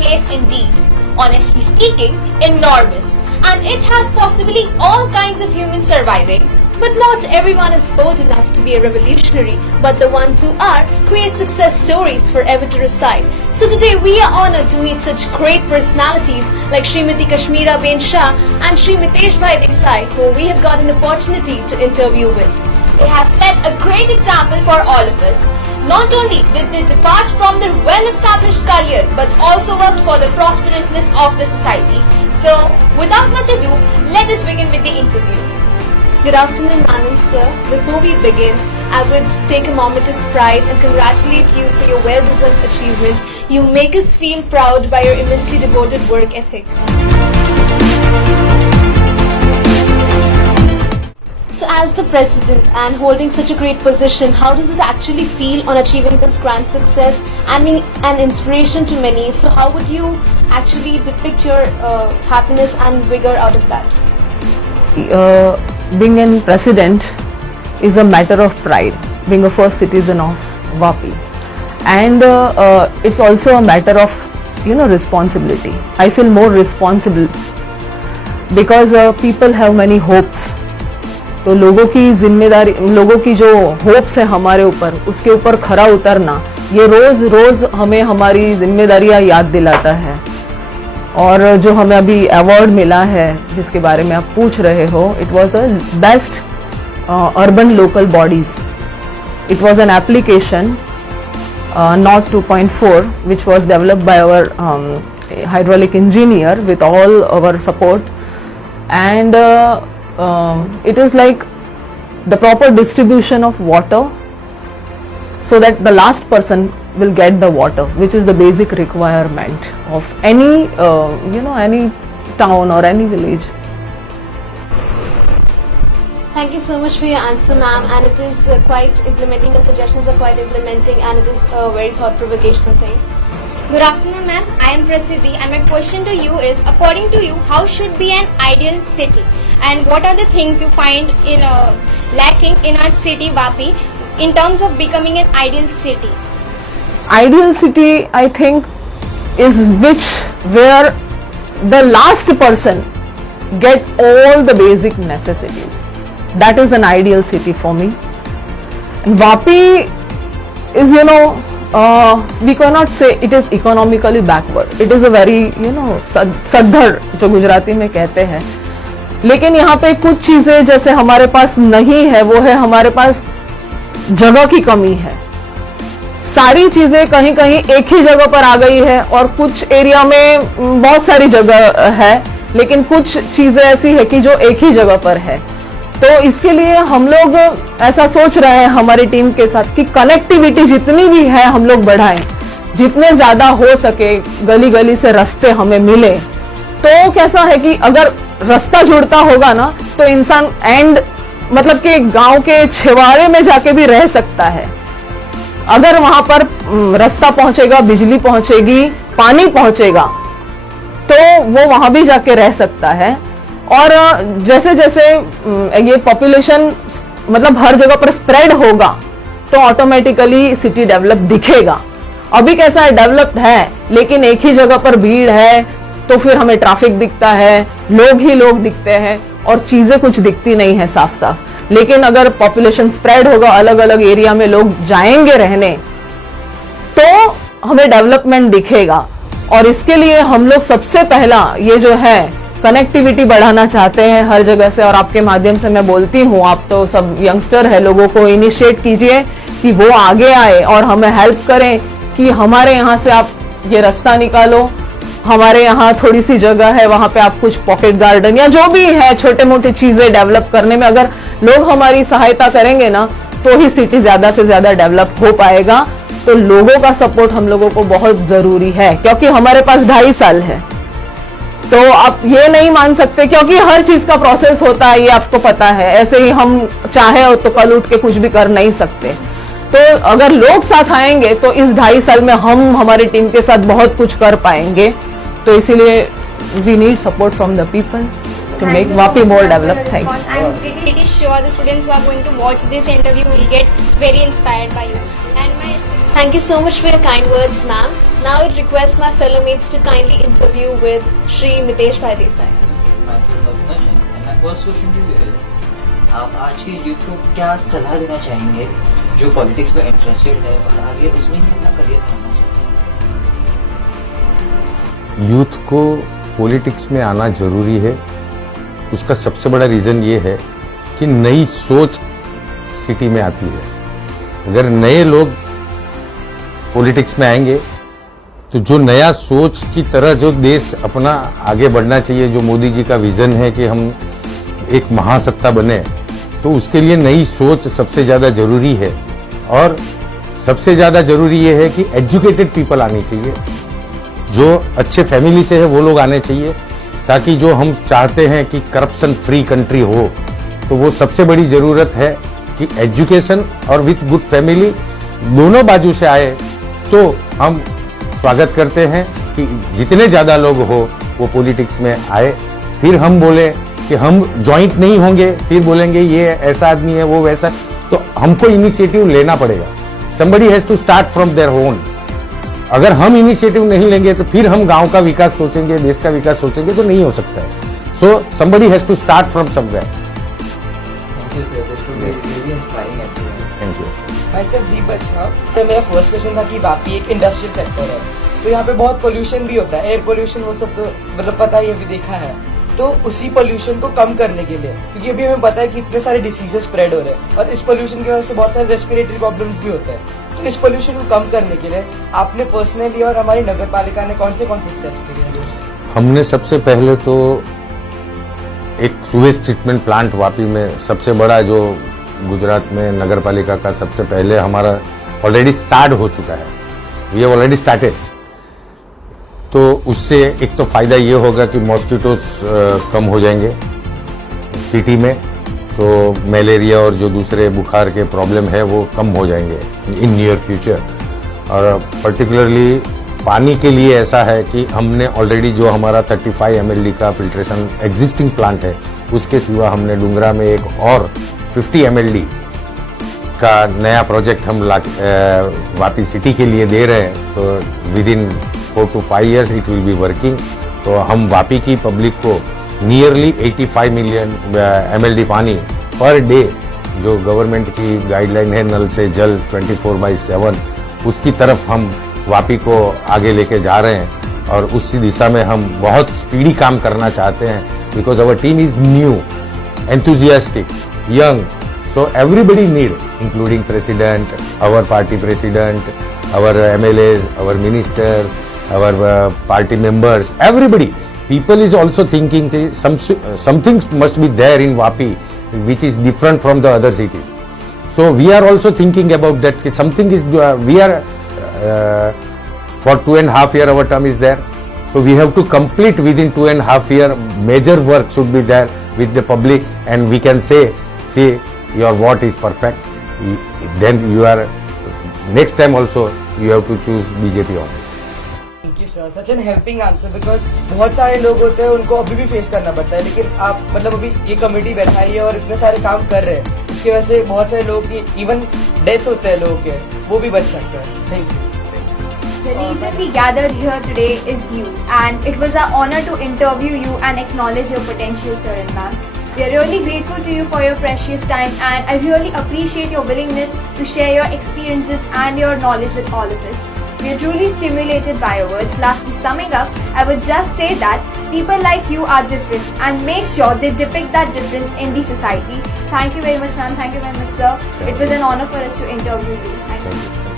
place indeed. Honestly speaking, enormous. And it has possibly all kinds of humans surviving. But not everyone is bold enough to be a revolutionary, but the ones who are create success stories forever to recite. So today we are honored to meet such great personalities like Srimati Kashmira Ben Shah and Shri Mitesh Bhai Desai, who we have got an opportunity to interview with. They have set a great example for all of us. Not only did they depart from their well-established career, but also worked for the prosperousness of the society. So, without much ado, let us begin with the interview. Good afternoon, Anand sir. Before we begin, I would take a moment of pride and congratulate you for your well-deserved achievement. You make us feel proud by your immensely devoted work ethic. So as the president and holding such a great position, how does it actually feel on achieving this grand success and being an inspiration to many? So how would you actually depict your happiness and vigor out of that? Being a president is a matter of pride, being a first citizen of Vapi, and it's also a matter of responsibility. I feel more responsible because people have many hopes. तो लोगों की जिम्मेदारी, लोगों की जो hopes है हमारे ऊपर, उसके ऊपर खरा उतरना, ये रोज रोज हमें हमारी जिम्मेदारियां याद दिलाता है. और जो हमें अभी अवार्ड मिला है जिसके बारे में आप पूछ रहे हो, it was the best urban local bodies. It was an application NOT 2.4 which was developed by our hydraulic engineer with all our support, and it is like the proper distribution of water so that the last person will get the water, which is the basic requirement of any any town or any village. Thank you so much for your answer, ma'am, and it is quite implementing, the suggestions are quite implementing, and it is a very thought-provocational thing. Good afternoon, ma'am. I am Prasiddhi, and my question to you is, according to you, how should be an ideal city, and what are the things you find in lacking in our city, Vapi, in terms of becoming an ideal city? Ideal city, I think, is where the last person get all the basic necessities. That is an ideal city for me. And Vapi is, we cannot say it is economically backward. It is a very, सद्धर जो गुजराती में कहते हैं. लेकिन यहाँ पे कुछ चीजें जैसे हमारे पास नहीं है, वो है हमारे पास जगह की कमी है. सारी चीजें कहीं कहीं एक ही जगह पर आ गई है, और कुछ एरिया में बहुत सारी जगह है, लेकिन कुछ चीजें ऐसी है कि जो एक ही जगह पर है. तो इसके लिए हम लोग ऐसा सोच रहे हैं हमारी टीम के साथ कि कनेक्टिविटी जितनी भी है हम लोग बढ़ाएं, जितने ज्यादा हो सके गली गली से रास्ते हमें मिले. तो कैसा है कि अगर रास्ता जुड़ता होगा ना, तो इंसान मतलब कि गांव के छिवाड़े में जाके भी रह सकता है. अगर वहां पर रास्ता पहुंचेगा, बिजली पहुंचेगी, पानी पहुंचेगा, तो वो वहां भी जाके रह सकता है. और जैसे जैसे ये पॉपुलेशन मतलब हर जगह पर स्प्रेड होगा, तो ऑटोमेटिकली सिटी डेवलप दिखेगा. अभी कैसा है, डेवलप्ड है लेकिन एक ही जगह पर भीड़ है, तो फिर हमें ट्रैफिक दिखता है, लोग ही लोग दिखते हैं, और चीजें कुछ दिखती नहीं है साफ साफ. लेकिन अगर पॉपुलेशन स्प्रेड होगा, अलग अलग एरिया में लोग जाएंगे रहने, तो हमें डेवलपमेंट दिखेगा. और इसके लिए हम लोग सबसे पहला ये जो है कनेक्टिविटी बढ़ाना चाहते हैं हर जगह से. और आपके माध्यम से मैं बोलती हूँ, आप तो सब यंगस्टर है, लोगों को इनिशिएट कीजिए कि वो आगे आए और हमें हेल्प करें कि हमारे यहाँ से आप ये रास्ता निकालो. हमारे यहाँ थोड़ी सी जगह है, वहां पे आप कुछ पॉकेट गार्डन या जो भी है छोटे मोटे चीजें डेवलप करने में अगर लोग हमारी सहायता करेंगे ना, तो ही सिटी ज्यादा से ज्यादा डेवलप हो पाएगा. तो लोगों का सपोर्ट हम लोगों को बहुत जरूरी है, क्योंकि हमारे पास 2.5 साल है. तो आप ये नहीं मान सकते, क्योंकि हर चीज का प्रोसेस होता है, ये आपको पता है. ऐसे ही हम चाहे तो कल उठ के कुछ भी कर नहीं सकते. तो अगर लोग साथ आएंगे तो इस 2.5 साल में हम हमारी टीम के साथ बहुत कुछ कर पाएंगे. तो इसीलिए we need support from the people to make Vapi more developed. Thank you. I'm pretty sure the students who are going to watch this interview will get very inspired by you. And thank you so much for your kind words, ma'am. Now I request my fellow mates to kindly interview with Shri Mitesh Bhai Desai. Myself Avinash and my first question to you is आप आज के youth को क्या सलाह देना चाहेंगे जो politics में इंटरेस्टेड है और आगे उसमें ही अपना करियर बनाना चाहते हैं? यूथ को पॉलिटिक्स में आना जरूरी है। उसका सबसे बड़ा रीज़न ये है कि नई सोच सिटी में आती है। अगर नए लोग पॉलिटिक्स में आएंगे तो जो नया सोच की तरह जो देश अपना आगे बढ़ना चाहिए, जो मोदी जी का विजन है कि हम एक महासत्ता बने, तो उसके लिए नई सोच सबसे ज़्यादा जरूरी है। और सबसे ज़्यादा जरूरी ये है कि एजुकेटेड पीपल आनी चाहिए, जो अच्छे फैमिली से है वो लोग आने चाहिए, ताकि जो हम चाहते हैं कि करप्शन फ्री कंट्री हो, तो वो सबसे बड़ी ज़रूरत है कि एजुकेशन और विथ गुड फैमिली दोनों बाजू से आए। तो हम स्वागत करते हैं कि जितने ज़्यादा लोग हो वो पॉलिटिक्स में आए। फिर हम बोले कि हम जॉइंट नहीं होंगे, फिर बोलेंगे ये ऐसा आदमी है वो वैसा, तो हमको इनिशिएटिव लेना पड़ेगा। somebody has to start from their own। अगर हम इनिशिएटिव नहीं लेंगे तो फिर हम गांव का विकास सोचेंगे, देश का विकास सोचेंगे, तो नहीं हो सकता है। सो somebody has to start from somewhere। Thank you sir, this was really inspiring experience. Thank you। myself दीप बचनाव। तो मेरा फर्स्ट क्वेश्चन था कि वापी एक इंडस्ट्रियल सेक्टर है, तो यहाँ पे बहुत पोल्यूशन भी होता है, एयर पोल्यूशन वो सब तो मतलब पता ही अभी देखा है। तो उसी पोल्यूशन को कम करने के लिए, क्योंकि अभी हमें पता है कि इतने सारे डिसीजेस स्प्रेड हो रहे हैं और इस पोल्यूशन की वजह से बहुत सारे रेस्पिरेटरी प्रॉब्लम्स भी होते हैं, तो इस पोल्यूशन को कम करने के लिए आपने पर्सनली और हमारी नगर पालिका ने कौन से स्टेप्स लिए हैं? हमने सबसे पहले तो एक सुवेज ट्रीटमेंट प्लांट वापी में सबसे बड़ा, जो गुजरात में नगर पालिका का सबसे पहले हमारा ऑलरेडी स्टार्ट हो चुका है, वी हैव ऑलरेडी स्टार्टेड। तो उससे एक तो फायदा ये होगा कि मॉस्किटोस कम हो जाएंगे सिटी में, तो मलेरिया और जो दूसरे बुखार के प्रॉब्लम है वो कम हो जाएंगे इन नियर फ्यूचर। और पर्टिकुलरली पानी के लिए ऐसा है कि हमने ऑलरेडी जो हमारा 35 mld का फिल्ट्रेशन एग्जिस्टिंग प्लांट है, उसके सिवा हमने डुंगरा में एक और 50 mld का नया प्रोजेक्ट हम वापी सिटी के लिए दे रहे हैं। तो with in 4 to 5 years it will be working. तो हम वापी की पब्लिक को नियरली 85 मिलियन mld पानी पर डे, जो गवर्नमेंट की गाइडलाइन है नल से जल 24/7, उसकी तरफ हम वापी को आगे लेके जा रहे हैं। और उसी दिशा में हम बहुत स्पीडी काम करना चाहते हैं, because our team is new, enthusiastic, young, so everybody need, including president, our party president, our MLAs, our ministers, our party members, everybody. People is also thinking something must be there in Vapi which is different from the other cities. So we are also thinking about that, something is, we are for 2.5 years our term is there, so we have to complete within 2.5 years. Major work should be there with the public, and we can say, see, your vote is perfect, then you are, next time also you have to choose BJP only। Thank you sir, such an helping answer, because बहुत सारे लोग होते हैं उनको अभी भी face करना पड़ता है, लेकिन आप मतलब अभी ये कमेटी बैठाई है और इतने सारे काम कर रहे हैं, इसकी वजह से बहुत सारे लोग की इवन डेथ होते हैं लोगों के, वो भी बच सकते हैं। Thank you. The reason we gathered here today is you, and it was our honor to interview you and acknowledge your potential, sir and ma'am. We are really grateful to you for your precious time, and I really appreciate your willingness to share your experiences and your knowledge with all of us. We are truly stimulated by your words. Lastly, summing up, I would just say that people like you are different, and make sure they depict that difference in the society. Thank you very much, ma'am. Thank you very much, sir. It was an honor for us to interview you. Thank you.